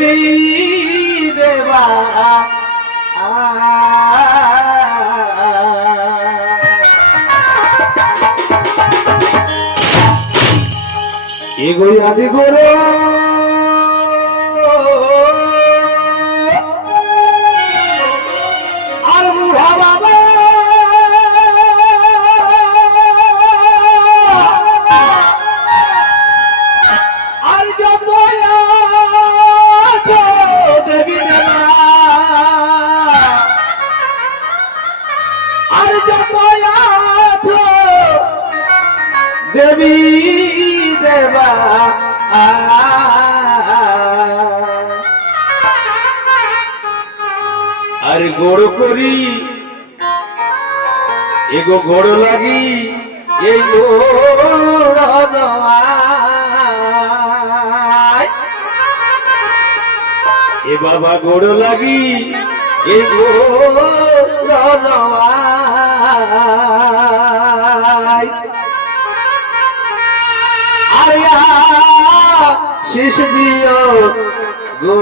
দেবী এগোই আদি আর বুড়া বাবা আর গোড় করি। এগো গোড় লাগি এই। এ বাবা গোড় লাগি এই শেষ দিও গো।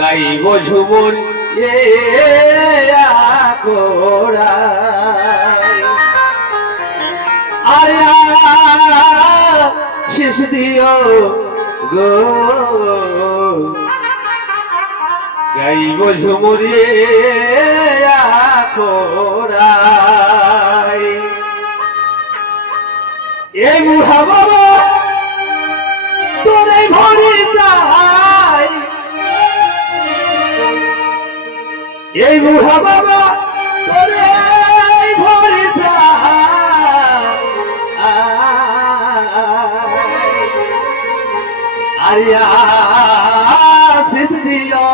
গাইব ঝুমুর এ শেষ দিও গো। গাইব ঝুমুর এ কোড়াই এই বুড়া বাবা আরিয়া শেষ দিও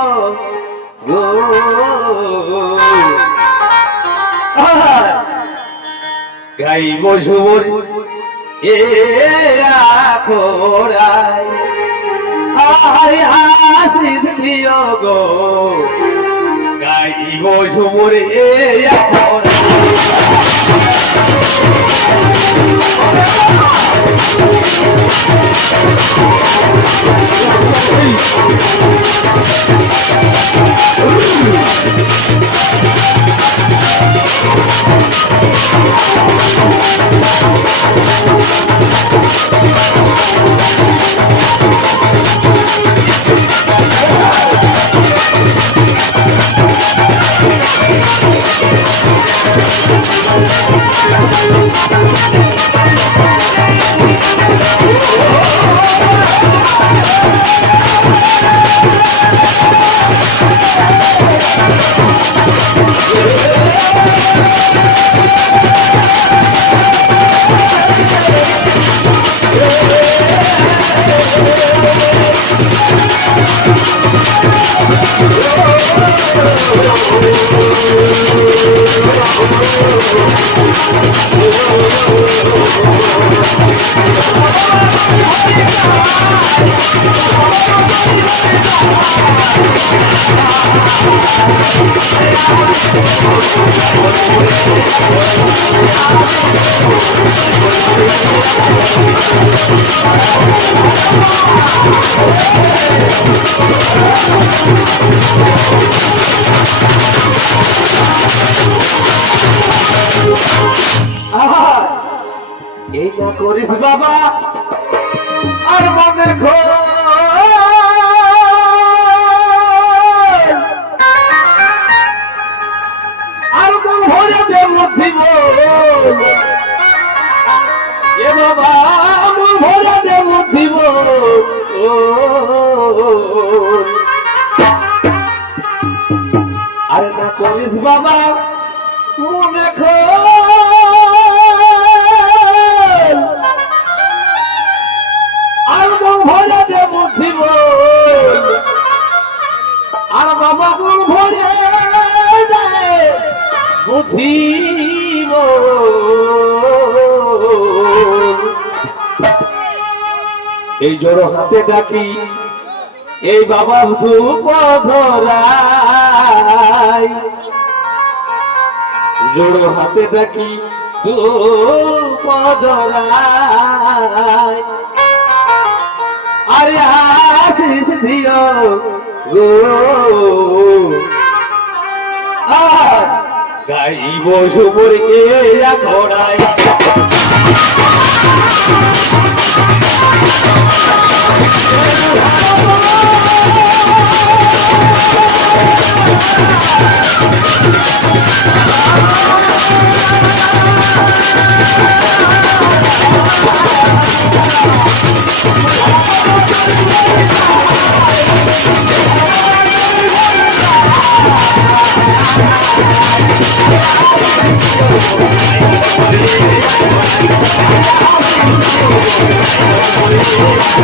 গাইব ঝুমুর এ খোড়াই আয় হাসিস দিও গো। গাইব ঝুমুর এ খোড়াই আহা! এই না করিস বাবা আর না করিস বাবা মনে আর ভরে দে বুদ্ধি আর বাবা ভরে দে বুদ্ধি। এই জোড়ো হাতে ডাকি, এই বাবা ধূপ ধরাই জোড়ো হাতে ডাকি ধূপ ধরাই আরে আশিস দিও গো। আর গাইব ঝুমুরকে ঘোড়ায়। Oh, Thank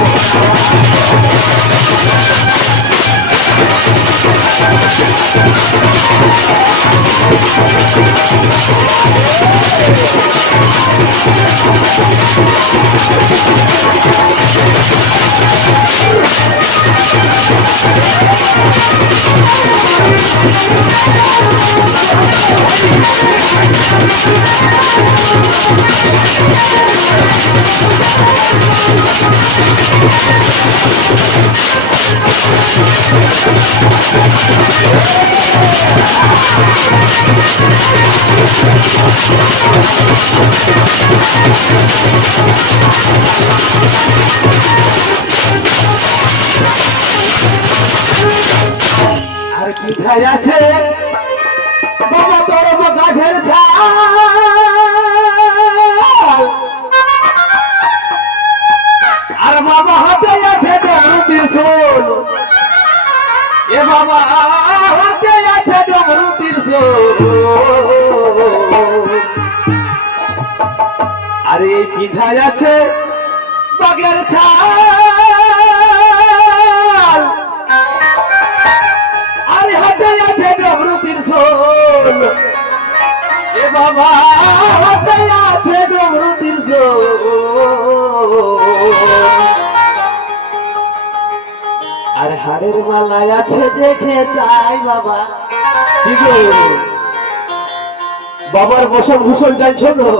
you. আর কোথায় আছে? সোল এ বাবা, হাতে আছে ডমরুতির সোল আর পিঠায় আছে বাগের ছাল। আরে, হাতে আছে ডমরুতির সোল এ বাবা, হাতে আছে মালায় আছে যে খেতাই বাবা। কি বাবার বসন ভূষণ জানছো তো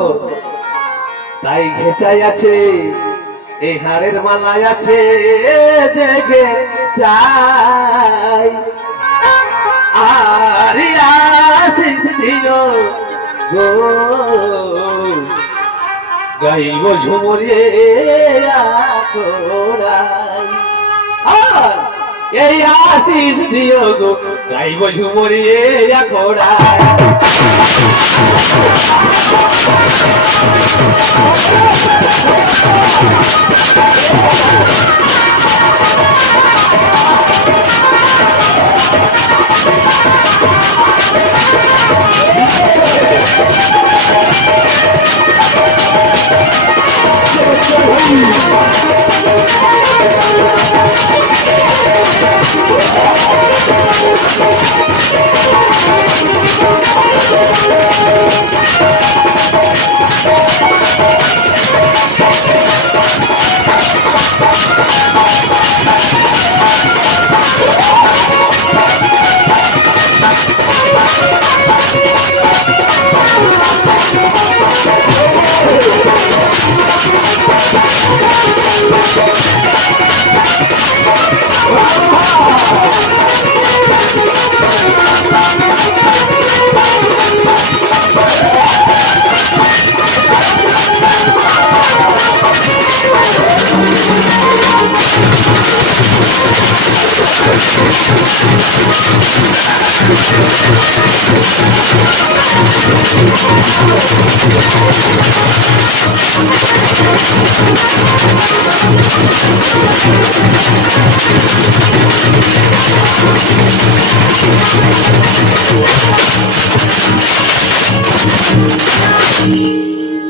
তাই ঘেচাই আছে এই হাড়ের মালায় আছে যে চাই। আরে আশিস দিও গো। গাইব ঝুমুরিয়ে রাখোড়াই আর এই আশিস দিও গো গাইব ঝুমুরিয়ে রাখোড়াই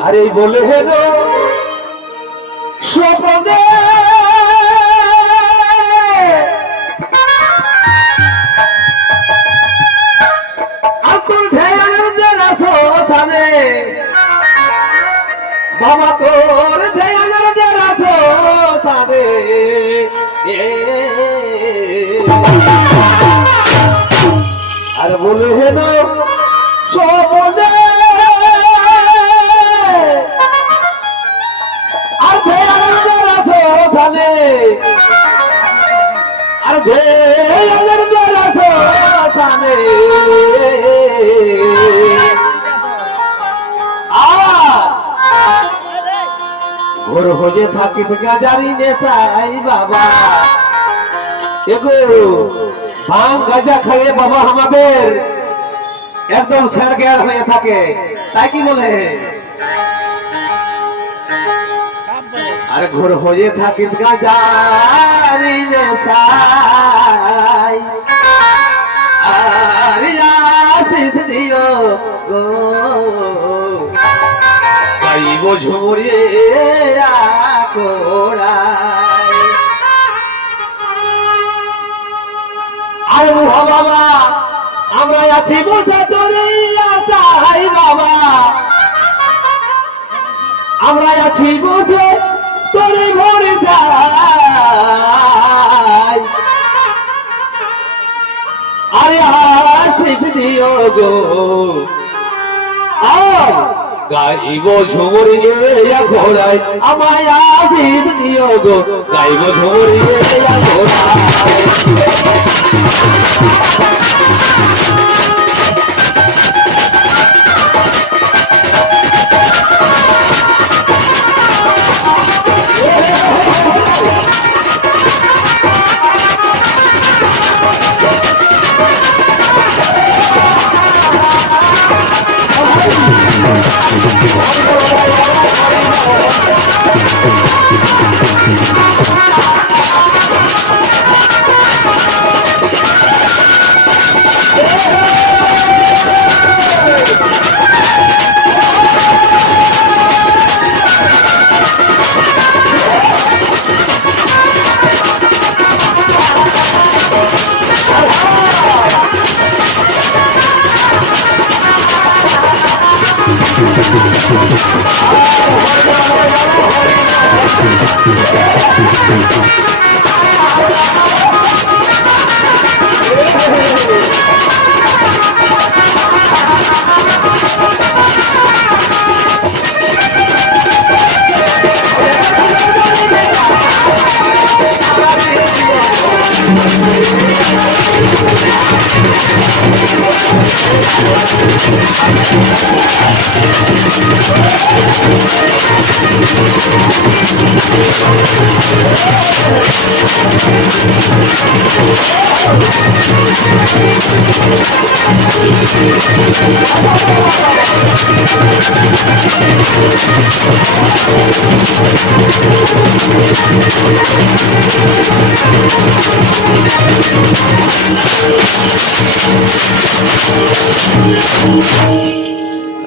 আরে বলে হেন স্বপদে ক্ষমা করে দেয়ানোর যে রাস সারে আর বলে হেন ওর হয়ে থাকিস গাজারি নেশাই বাবা। এগো, ভাঙ গাজা খাইয়ে বাবা আমাদের। একদম স্যার গেয়ার হয়ে থাকে, তাই কি বলে? আর ঘোর হয়ে থাকিস গাজারি নেশাই। আর আশিস দিও গো। ঝুমুরে কোড়ায় আর বাবা, আমরা আছি বসে তোরে আশাই বাবা। আমরা আছি বসে তোরে ঘরে যাই। আরে আশিস দিও গো। গাইব ঝুমুরিয়ে ঘোড়ায় আমায় আশিস দিও গো গাইব ঝুমুরিয়ে ঘোড়ায়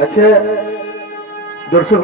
अच्छा दर्शक